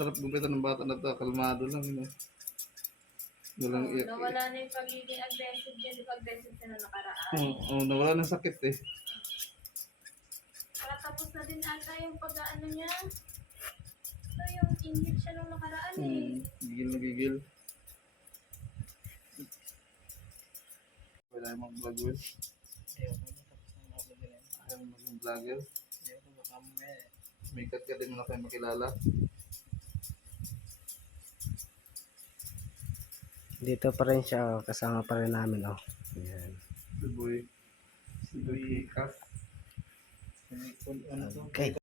Sarap gumita ng bata na to. Kalmado lang. No? Walang iyak. Nawala na yung pagiging aggressive niya. Di ba aggressive siya na nakaraan? Nawala ng sakit eh. Tapos na din ata yung pag-ano niya. So yung inhib siya nung nakaraan eh. Gigil na gigil. Wala yung mga vlogger. Ayaw mo maging vlogger. May kat din mo na kayo makilala. Dito pa rin siya, kasama pa rin namin, oh. Ayan. Si Boy Kas. Okay.